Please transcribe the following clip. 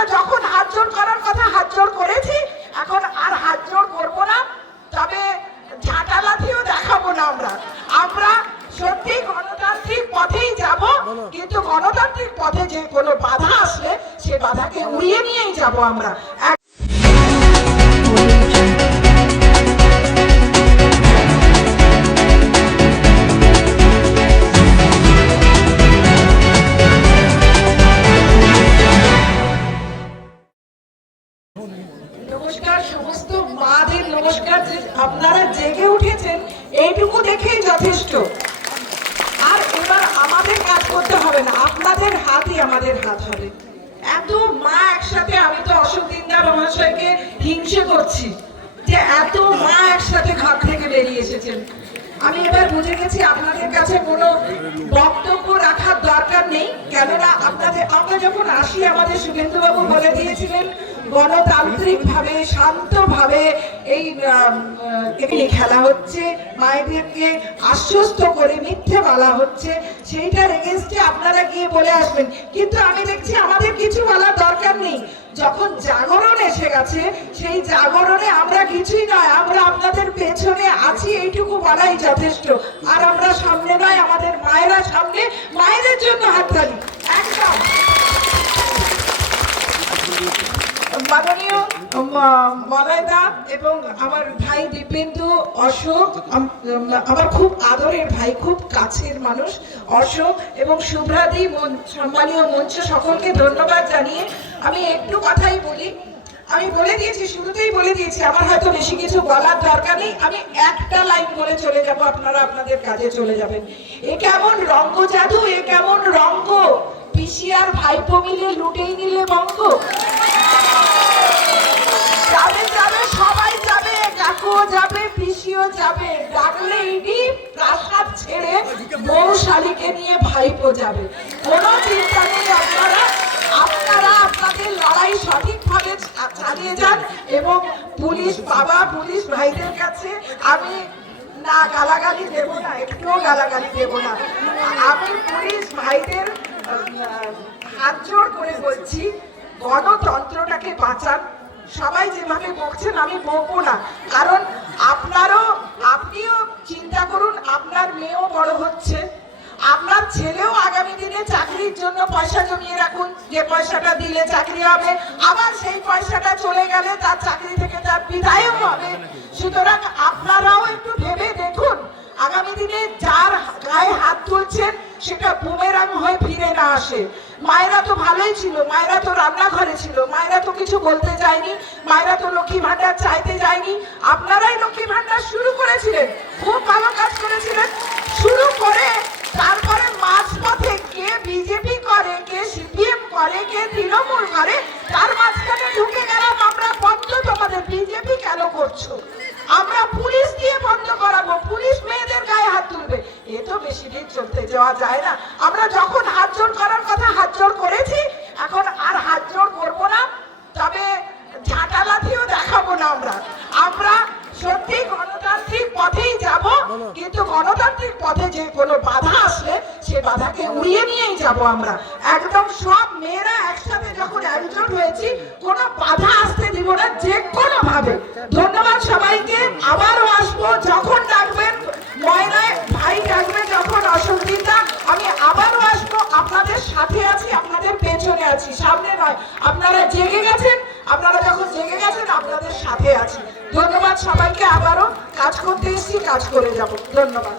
আমরা যখন হাত জোড় করার কথা হাত জোড় করেছি, এখন আর হাত জোড় করবো না। তবে ঝাঁটালাথিও দেখাবো না। আমরা সত্যি গণতান্ত্রিক পথেই যাব, কিন্তু গণতান্ত্রিক পথে যে কোনো বাধা আসলে সে বাধাকে উড়িয়ে নিয়েই যাব আমরা। নমস্কার, সমস্ত মাদের নমস্কার। যে আপনারা জেগে উঠেছেন এইটুকু দেখেই যথেষ্ট। আর এবার আমাদের কাজ করতে হবে না, আপনাদের হাতই আমাদের হাত হবে। এত মা একসাথে, আমি তো অশোক দিন্দা মহাশয়কে হিংসে করছি যে এত মা একসাথে ঘর থেকে বেরিয়ে এসেছেন। আমি এবার বুঝে গেছি আপনাদের কাছে কোনো বক্তব্য রাখার দরকার নেই, কেননা আমরা যখন আসি আমাদের শুভেন্দুবাবু বলে দিয়েছিলেন গণতান্ত্রিক ভাবে শান্তভাবে এই খেলা হচ্ছে, মায়েদেরকে আশ্বস্ত করে মিথ্যে বলা হচ্ছে, সেইটার এগেইনস্টে আপনারা গিয়ে বলে আসবেন। কিন্তু আমি দেখছি আমাদের কিছু বলার দরকার নেই। যখন জাগরণ এসে গেছে, সেই জাগরণে আমরা কিছুই নয়, আমরা আপনাদের পেছনে আছি, এইটুকু বলাই যথেষ্ট। আর আমরা সামনে নয়, আমাদের মায়েরা সামনে, মায়েদের জন্য হাততালি। একদম মাননীয় মলয়দা এবং আমার ভাই দীপেন্দু, অশোক, আমার খুব আদরের ভাই, খুব কাছের মানুষ অশোক এবং শুভ্রাদি, সম্মানীয় মঞ্চ সকলকে ধন্যবাদ জানিয়ে আমি একটু কথাই বলি। আমি বলে দিয়েছি, শুরুতেই বলে দিয়েছি, আমার হয়তো বেশি কিছু বলার দরকার নেই। আমি একটা লাইন বলে চলে যাব, আপনারা আপনাদের কাজে চলে যাবেন। এ কেমন রঙ্গ জাদু, এ কেমন রঙ্গ, পিসি আর ভাইপো মিলে লুটেই নিলে বঙ্গ। যাবে যাবে সবাই যাবে, কাকুও যাবে, পিসিও যাবে, ডাকলে ইডি প্রাসাদ ছেড়ে বউ শালীকে নিয়ে ভাইপো যাবে। কোনো চিন্তা নেই, আপনারা আপনাদের লড়াই সঠিকভাবে চালিয়ে যান। এবং পুলিশ বাবা, পুলিশ ভাইদের কাছে আমি না গালাগালি দেব না, একটুও গালাগালি দেব না। আমি পুলিশ ভাইদের হাত জোড় করে বলছি, গণতন্ত্রটাকে বাঁচান। সবাই যেভাবে বকছেন আমি বকবো না, কারণ আপনিও চিন্তা করুন, আপনার মেয়েও বড় হচ্ছে, আপনার ছেলেও আগামী দিনে চাকরির জন্য পয়সা জমিয়ে রাখুন, যে পয়সাটা দিলে চাকরি হবে, আবার সেই পয়সাটা চলে গেলে তার চাকরি থেকে তার বিদায়ও হবে। সুতরাং আপনারাও একটু ভেবে দেখুন, আগামী দিনে যার গায়ে হাত তুলছেন সেটা বুমেরাং হয়ে ফিরে না আসে। মায়েরা তো ভালোই ছিল, মায়েরা তো রান্নাঘরে ছিল, মায়েরা তো কিছু বলতে যায়নি, মায়েরা তো লক্ষ্মী ভান্ডার চাইতে যায়নি। আপনারাই লক্ষ্মী ভান্ডার শুরু করেছিলেন, খুব ভালো কাজ করেছিলেন। শুরু করে তারপরে মাঝপথে কে বিজেপি করে, কে সিপিএম করে, কে তৃণমূল করে, তার মাঝখানে ঢুকে গেলাম আমরা। বন্ধ তোমাদের, বিজেপি কেন করছো? আমরা পুলিশ দিয়ে বন্ধ করাবো, পুলিশ মেয়েদের গায়ে হাত তুলবে। এ তো বেশি দিন চলতে যাওয়া যায় না। আমরা যখন হাত জোড় করার কথা হাত জোড় করেছি, এখন আর হাত জোড় করবো না। তবে ঝাঁটালাথিও দেখাবো না। আমরা সত্যি গণতান্ত্রিক পথেই যাব, কিন্তু গণতান্ত্রিক পথে যে কোনো বাধা আসলে সে বাধাকে উড়িয়ে নিয়েই যাব আমরা। একদম সব মেয়েরা একসাথে যখন একজোট হয়েছি, কোনো বাধা আসতে দিব না যে কোনো ভাবে। ধন্যবাদ সবাইকে। আবারও আসবো যখন ডাকবেন, ময়নায় ভাই ডাকবে যখন, অশোক দিন্দা, আমি আবারও আসবো। আপনাদের সাথে আছি, আপনাদের পেছনে আছি, সামনে নয়। আপনারা জেগে গেছেন, আপনারা যখন জেগে গেছেন আপনাদের সাথে আছি। ধন্যবাদ সবাইকে। আবারও কাজ করতে এসেছি, কাজ করে যাব। ধন্যবাদ।